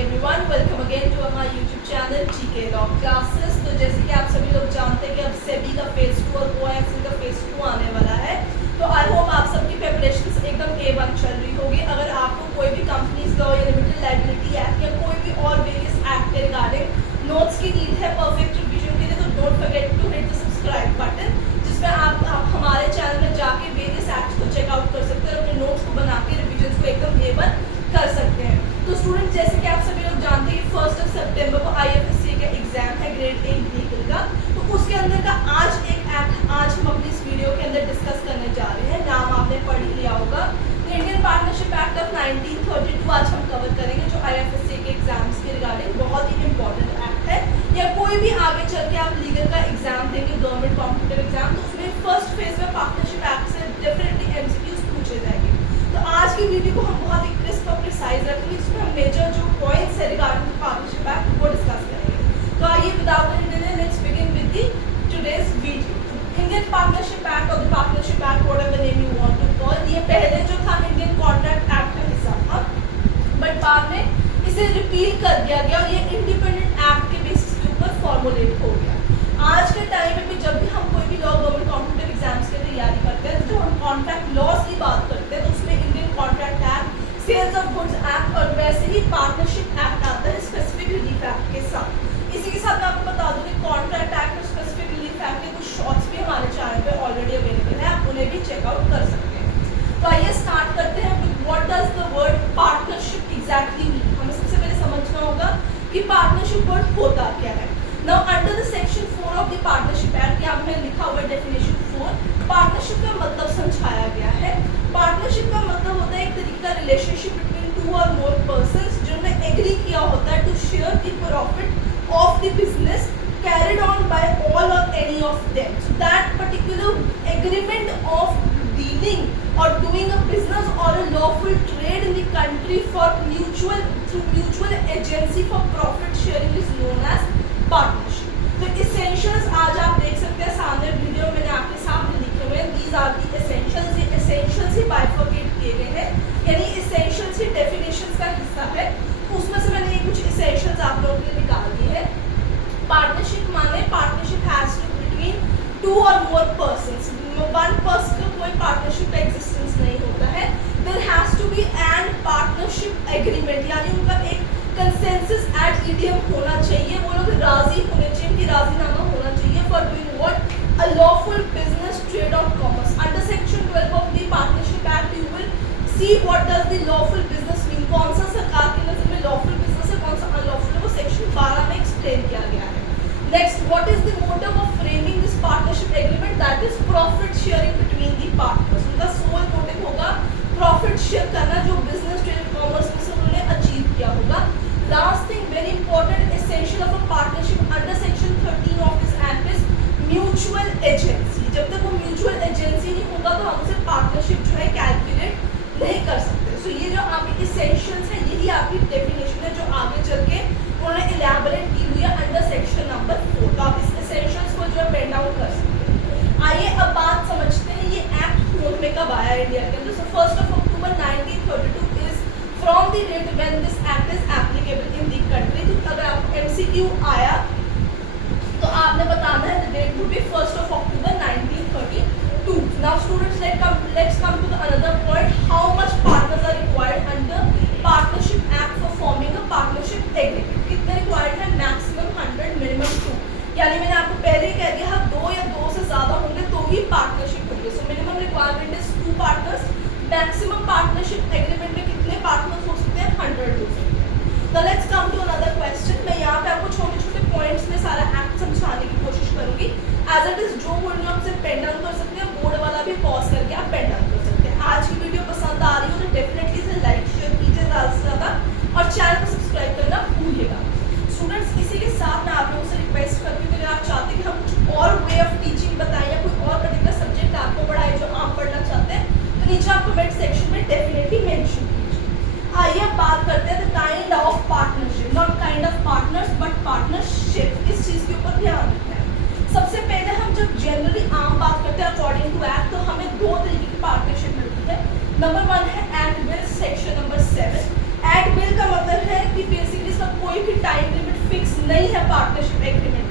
Everyone, welcome again to हमारा YouTube channel GK law classes. तो जैसे कि आप सभी लोग जानते हैं कि अब सेबी का फेज 2 और ओएफसी का फेज 2 आने वाला है। तो आई होप आप सबकी प्रिपरेशन एकदम A1 चल रही होगी। अगर आपको कोई भी कंपनीज लॉ या लिमिटेड लायबिलिटी एक्ट या कोई भी और वेरियस एक्ट के रिगार्डिंग नोट्स की नीड है परफेक्ट रिविजन के लिए, तो don't forget to hit the subscribe button, जिसमें आप हमारे चैनल में जाके वेरियस एक्ट्स को चेकआउट कर सकते हैं और अपने नोट्स को बना के रिविजन को एकदम A1 कर सकते हैं। तो स्टूडेंट, जैसे कि आप सभी लोग जानते हैं 1 सितंबर को IFSC का एग्जाम है ग्रेड 1 लीगल का। तो उसके अंदर का आज एक एक्ट आज हम अपनी इस वीडियो के अंदर डिस्कस करने जा रहे हैं। नाम आपने पढ़ ही लिया होगा, इंडियन पार्टनरशिप एक्ट ऑफ 1932 आज हम कवर करेंगे, जो IFSC के एग्जाम्स के रिगार्डिंग बहुत ही इंपॉर्टेंट एक्ट है। या कोई भी आगे चल के आप लीगल का एग्जाम देंगे, गवर्नमेंट कॉम्पिटिटिव एग्जाम, तो उसमें फर्स्ट फेज में पार्टनरशिप एक्ट से डेफिनेटली MCQs पूछे जाएंगे। तो आज की वीडियो को हम बहुत ही क्रिस्प और प्रिसाइज रखेंगे, जिसमें हम मेजर जो पॉइंट्स है रिगार्डिंग पार्टनरशिप एक्ट वो डिस्कस करेंगे। तो आइए without any delay let's begin with the today's video. Indian partnership act और the partnership act, whatever name you want to call, ये पहले जो था इंडियन कॉन्ट्रैक्ट एक्ट का हिस्सा था, बट बाद में इसे रिपील कर दिया गया और ये इंडिपेंडेंट एक्ट के बेसिस के ऊपर फॉर्मुलेट हो गया। आज के टाइम में भी जब भी हम कोई भी लॉ गवर्नमेंट कॉम्पिटिटिव एग्जाम्स की तैयारी करते हैं, तो हम कॉन्ट्रैक्ट लॉज की बात करते हैं, तो उसमें Indian contract act, sales of goods act और वैसे ही पार्टनरशिप एक्ट आता है स्पेसिफिक रिलीफ एक्ट के साथ। इसी के साथ मैं आपको बता दूं कि कॉन्ट्रैक्ट एक्ट और स्पेसिफिक रिलीफ एक्ट के कुछ शॉर्ट्स भी हमारे चैनल पे ऑलरेडी अवेलेबल है, आप उन्हें भी चेकआउट कर सकते हैं। तो आइए स्टार्ट करते हैं with what does the word partnership exactly mean. हमें सबसे पहले समझना होगा कि पार्टनरशिप वर्ड होता क्या है। Now under the section 4 of the partnership act, यहाँ पे लिखा हुआ definition 4, पार्टनरशिप का मतलब समझाया गया है। पार्टनरशिप का मतलब होता है एक तरीके का relationship between 2 or more persons जिन्होंने एग्री किया होता है to share the profit of the business carried on by all or any of them. So that particular agreement of dealing or doing a business or a lawful trade in the country for through mutual agency for profit sharing is known as partnership. तो essentials आज आप देख सकते हैं सामने video में मैंने आपके सामने लिखे हुए हैं। These are the essentials. ये एसेंशियल्स ही बाइफरकेट किए गए हैं, यानी एसेंशियल्स ही डेफिनेशंस का हिस्सा है। उसमें से मैंने ये कुछ एसेंशियल्स आप लोगों के लिए निकाल दिए हैं। पार्टनरशिप माने partnership has to between 2 or more persons। One person का कोई पार्टनरशिप का एग्जिस्टेंस नहीं होता है। There has to be an partnership agreement, यानी उनका एक कंसेंसस एट इडियम होना चाहिए, वो लोग राजी होने चाहिए, उनकी राजीनामा होना चाहिए for doing what a lawful business trade और commerce. Under section 12 of the partnership act you will see what does the lawful business mean. कौन सा सरकार की नजर में लॉफुल बिजनेस है, कौन सा अनलॉफुल है, वो सेक्शन 12 में एक्सप्लेन किया गया है। Next, what is the motive of framing this partnership agreement, that is profit sharing between the partners. उनका सोल मोटिव होगा प्रॉफिट शेयर करना, जो बिजनेस ट्रेड कॉमर्स में से उन्होंने अचीव किया होगा। Last thing, very important essential of a partnership under section 13 of this act is mutual agency। जब तक वो mutual agency नहीं होगा तो हम उसे पार्टनरशिप जो है कैलकुलेट नहीं कर सकते। सो ये जो आपकी essentials है, यही आपकी डेफिनेशन है जो आगे चल के उन्होंने इलेबोरेट की हुई है अंडर सेक्शन नंबर 4। तो आप इस essentials को जो है पेन डाउन कर सकते हैं। आइए अब बात समझते हैं ये एक्ट होने में कब आया इंडिया के अंदर। So 1 October 1932 from the date when this act is applicable in the country. तो अगर आपको MCQ आया तो आपने बताना है the date would be 1 October 1932। Now students, let's come to the another point, how much partners are required under partnership act for forming a partnership agreement. कितने required है? Maximum 100, minimum 2। यानी मैंने आपको पहले ही कह दिया 2 या 2 से ज्यादा होंगे तो ही पार्टनरशिप होगी। So minimum requirement is 2 partners. Maximum partnership agreement में कितने पार्टनर्स हो सकते हैं? 100 हो सकते हैं। तो let's come to another question. मैं यहाँ पे आपको छोटे छोटे पॉइंट्स में सारा एक्ट समझाने की कोशिश करूंगी। एज इट इज जो बोल रही हूँ आपसे पेन डाउन कर सकते हैं, बोर्ड वाला भी पॉज करके आप पेन डाउन कर सकते हैं। आज की वीडियो पसंद आ रही हो तो डेफिनेटली इसे लाइक शेयर कीजिए ज़्यादा से ज़्यादा और चैनल को सब्सक्राइब करना भूलिएगा। स्टूडेंट्स, इसी के साथ मैं आप लोगों से रिक्वेस्ट करती हूँ कि अगर आप चाहते हैं कि हम कुछ और वे ऑफ टीचिंग बताएं या कोई और पर्टिकुलर सब्जेक्ट आपको पढ़ाए जो आप पढ़ना चाहते हैं, तो नीचे आप कमेंट सेक्शन में डेफिनेटली मेंशन कीजिए। आइए अब बात करते हैं the kind of partnership, not kind of partners but partnership. इस चीज़ के ऊपर ध्यान रखना है। सबसे पहले हम जब जनरली आम बात करते हैं अकॉर्डिंग टू एक्ट, तो हमें 2 तरीके की पार्टनरशिप मिलती है। नंबर 1 है at will, section number 7। At will का मतलब है कि बेसिकली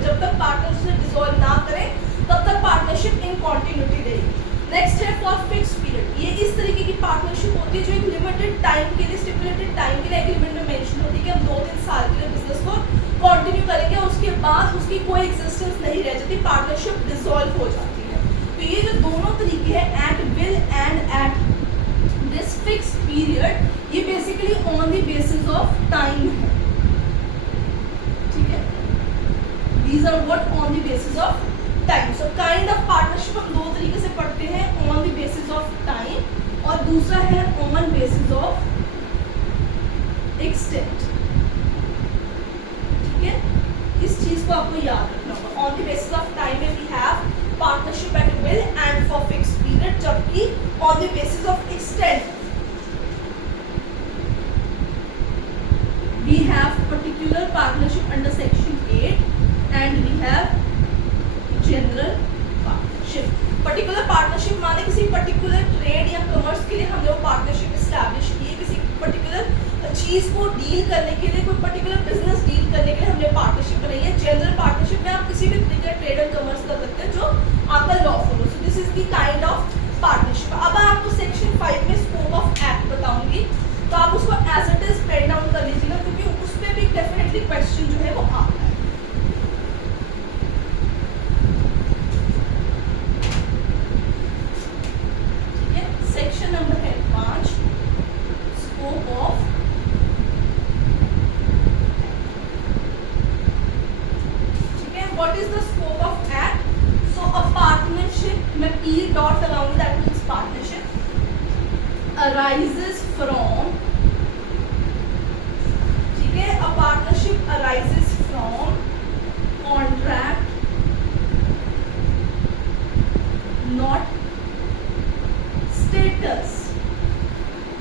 है। जब तक पार्टनर उसे डिसॉल्व ना करें तब तक पार्टनरशिप इन कॉन्टिन्यूटी रहेगी। नेक्स्ट है फॉर फिक्स पीरियड। ये इस तरीके की पार्टनरशिप होती है जो एक लिमिटेड टाइम के लिए, स्टिपुलेटेड टाइम के लिए एग्रीमेंट में मेंशन होती है कि हम 2-3 साल के लिए बिजनेस को कंटिन्यू करेंगे, उसके बाद उसकी कोई एग्जिस्टेंस नहीं रह जाती, पार्टनरशिप डिसॉल्व हो जाती है। तो ये जो दोनों तरीके हैं, at will and at this fix period, ये basically on the basis of time है, ठीक है। These are what on the basis of time. So kind of partnership हम दो तरीके से पढ़ते हैं, on the basis of time और दूसरा है ऑन बेसिस ऑफ एक्सटेंट, ठीक है। इस चीज को आपको याद रखना होगा। On the basis of time में we have partnership at will and for fix period, जबकि on the basis of extent we have particular partnership under section 8 and we have general partnership. particular partnership माने किसी particular trade या commerce के लिए हमने वो partnership establish की है, किसी particular चीज को डील करने के लिए, कोई particular business डील करने के लिए हमने partnership बनाई है। general partnership में आप किसी भी तरीके का trade और commerce कर सकते हैं जो आपका lawful हो। so this is the kind of partnership। अब आपको section 5 में scope of act बताऊंगी, तो आप उसको as it is pen down कर लीजिएगा, क्योंकि उसमें भी डेफिनेटली क्वेश्चन जो है वो आता है। ठीक है, सेक्शन नंबर है 5, स्कोप ऑफ। ठीक है, what is the scope of act? So a partnership, मैं पी डॉट लगाऊंगी, that means partnership arises from, ठीक है, a partnership arises from contract not status।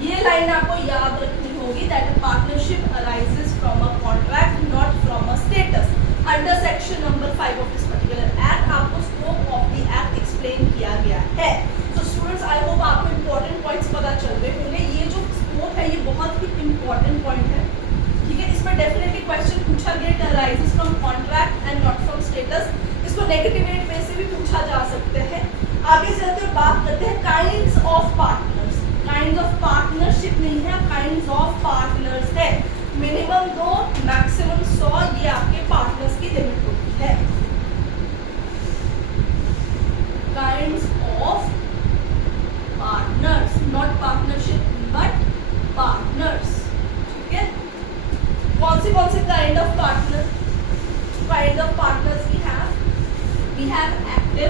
ये लाइन आपको याद रखनी होगी, that a partnership arises from a contract not from a status। under section number 5 of this particular act आपको scope of the act explain किया गया है। तो स्टूडेंट्स, आई होप आपको इंपॉर्टेंट पॉइंट्स पता चल रहे होंगे। ये जो स्कोप है ये बहुत ही इंपॉर्टेंट पॉइंट है, ठीक है। इसमें डेफिनेटली क्वेश्चन पूछा गया कि arises from contract and not from status. इसको नेगेटिव में से भी पूछा जा सकते हैं। आगे चलते हुए बात करते हैं kinds of partners. Kinds of partnership नहीं है, काइंड्स ऑफ पार्टनर्स है। मिनिमम 2, मैक्सिमम 100 ये आपके पार्टनर्स की लिमिट होती है। Kinds of partners, not partnership but partners, ठीक है। कौन से kind of partners? Kind of partners we have active.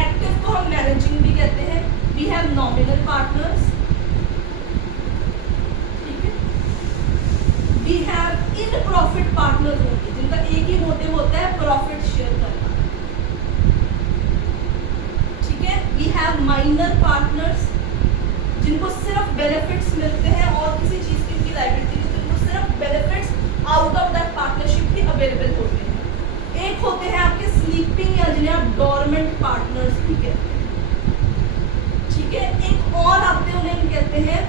Active को हम मैनेजिंग भी कहते हैं। वी हैव नॉमिनल पार्टनर्स, ठीक है। We have in profit partners होंगे जिनका एक ही मोटिव होता है प्रॉफिट शेयर करना। वी हैव माइनर पार्टनर्स जिनको सिर्फ बेनिफिट्स मिलते हैं और किसी चीज की उनकी लायबिलिटी नहीं, जिनको सिर्फ benefits out of that partnership भी अवेलेबल होते हैं। एक होते हैं आपके स्लीपिंग या जिन्हें आप डोरमेंट पार्टनर्स भी कहते हैं, ठीक है। एक और आते हैं, उन्हें हम कहते हैं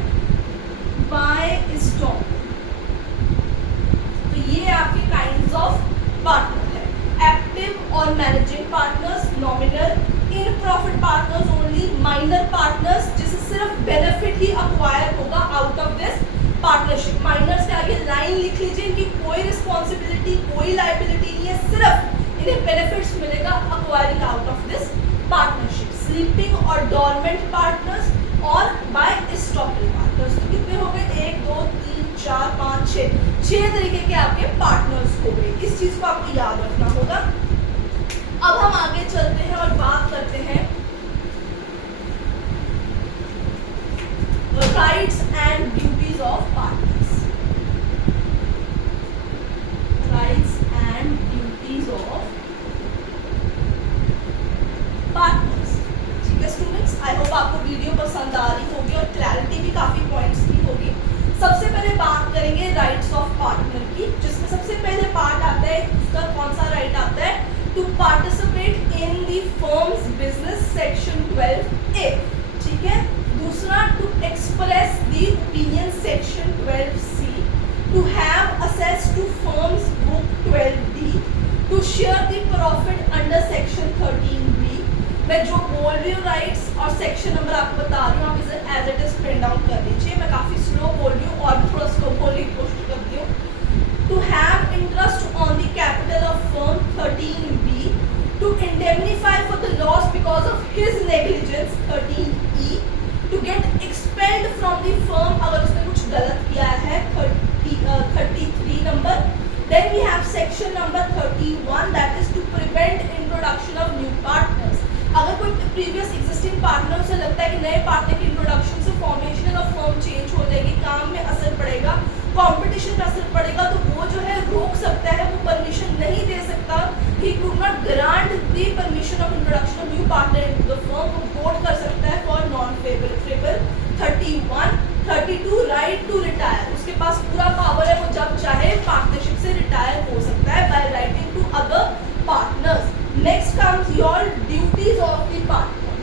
बाय स्टॉक। तो ये आपके काइंड्स ऑफ पार्टनर है। एक्टिव और managing partners, nominal, in profit partners only, minor partners जिसे सिर्फ बेनिफिट ही अक्वायर होगा out of this partnership. Minors के आगे लाइन लिख लीजिए, इनकी कोई रिस्पॉन्सिबिलिटी, कोई लायबिलिटी नहीं है, सिर्फ इन्हें बेनिफिट्स मिलेगा acquiring out of this partnership. Sleeping और डोरमेंट पार्टनर्स और बाय स्टॉकिंग पार्टनर्स। तो कितने हो गए? 1, 2, 3, 4, 5, 6 तरीके के आपके पार्टनर्स हो गए। इस चीज को आपको याद रखना होगा। अब हम आगे चलते हैं और बात करते हैं rights and duties of partners. Rights and duties of partners, ठीक है स्टूडेंट्स। आई होप आपको वीडियो पसंद आ रही होगी और क्लैरिटी भी काफी पॉइंट्स की होगी। सबसे पहले बात करेंगे राइट्स ऑफ पार्टनर की, जिसमें सबसे पहले पार्ट आता है, उसका कौन सा राइट आता है? To participate in the firms business, section 12A, ठीक है। दूसरा, to express the opinion, section 12C। To have access to firms, book 12D, to share the profit under section 13B। मैं जो बोल रही हूँ राइट्स और सेक्शन नंबर आपको बता रही हूँ, आप इसे as it is print down कर लीजिए। मैं काफ़ी स्लो बोल रही हूँ और भी थोड़ा स्लो बोलने की कोशिश करती हूँ। To have interest on the capital of firm 13B, to indemnify for the loss because of his negligence 13E, to get expelled from the firm अगर उसने कुछ गलत किया है 33 number. Then we have section number 31, that is to prevent introduction of new partners। अगर कोई previous existing partner से लगता है कि नए पार्टनर की इंट्रोडक्शन से फॉर्मेशन ऑफ फर्म चेंज हो जाएगी, काम में असर पड़ेगा, कंपटीशन में असर पड़ेगा, तो वो जो है रोक सकता है, वो परमिशन नहीं दे सकता। He could not grant the permission of introduction of new partner into the firm, वो वोट कर सकता है for non favourable. 31 32 right to retire, उसके पास पूरा पावर है, वो जब चाहे पार्टनरशिप से रिटायर हो सकता है by writing to other partners. Next comes your duties of the partner.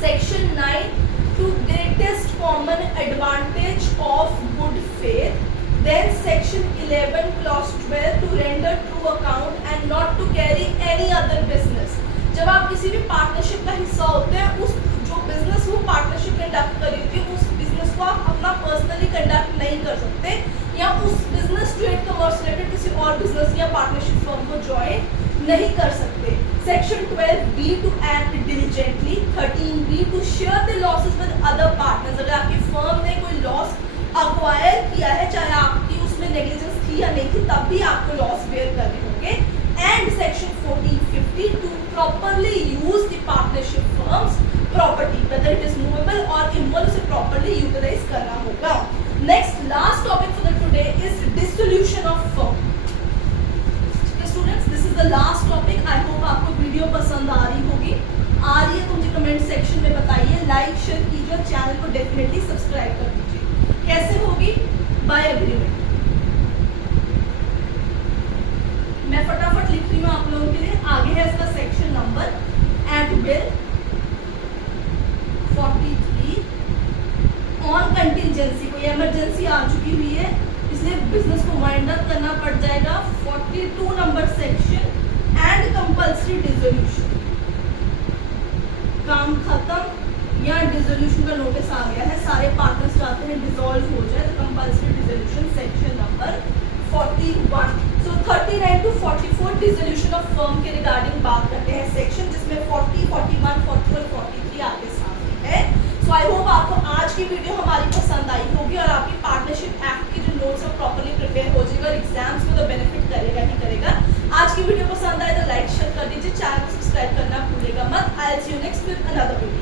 Section 9, to greatest common advantage of good faith. Then section 11 clause 12, to render true account and not to carry any other business. जब आप किसी भी partnership का हिस्सा होते हैं, उस जो बिजनेस वो पार्टनरशिप कंडक्ट करी थी, उस बिजनेस को आप अपना पर्सनली कंडक्ट नहीं कर सकते, या उस बिजनेस ट्रेड कमर्स रिलेटेड किसी और बिजनेस या पार्टनरशिप फर्म को ज्वाइन नहीं कर सकते। Section 12B, to act diligently. 13B, to share the losses with other partners. अगर आपकी फर्म ने कोई लॉस अक्वायर किया है, चाहे आपकी उसमें नेग्लिजेंस थी या नहीं थी, तब भी आपको लॉस बेयर करने होंगे। And section 1450, to properly use the partnership firms property, whether it is movable और इमूवेबल, उसे प्रॉपरली यूटिलाइज करना होगा। Next last topic for the today is dissolution of firm. Students, this is the last topic. I hope आपको video पसंद आ रही होगी। आ रही है तो मुझे कमेंट सेक्शन में बताइए, लाइक शेयर कीजिए, चैनल को डेफिनेटली सब्सक्राइब कर दीजिए। कैसे होगी? By agreement. मैं फटाफट लिख रही हूँ आप लोगों के लिए। आगे है इसका section number at will 43 on contingency. कोई इमरजेंसी आ चुकी हुई है, इसलिए बिजनेस को वाइंड अप करना पड़ जाएगा। 42 number section and compulsory dissolution. काम खत्म या डिसोल्यूशन का नोटिस आ गया है, सारे पार्टनर्स चाहते हैं डिसॉल्व हो जाए, तो compulsory dissolution section number 41। So 39 to 44 dissolution of firm के रिगार्डिंग बात करते हैं सेक्शन, जिसमें 40, 41, 42 और 43 आगे सामने है। सो आई होप आपको आज की वीडियो हमारी पसंद आई होगी और आपकी पार्टनरशिप एक्ट की जो नोट्स है प्रॉपर्ली प्रिपेयर हो जाएगा और एग्जाम्स में तो बेनिफिट करेगा ही करेगा। आज की वीडियो पसंद आए तो लाइक शेयर कर दीजिए, चैनल को सब्सक्राइब करना भूलेगा मत। I will see you next with another video.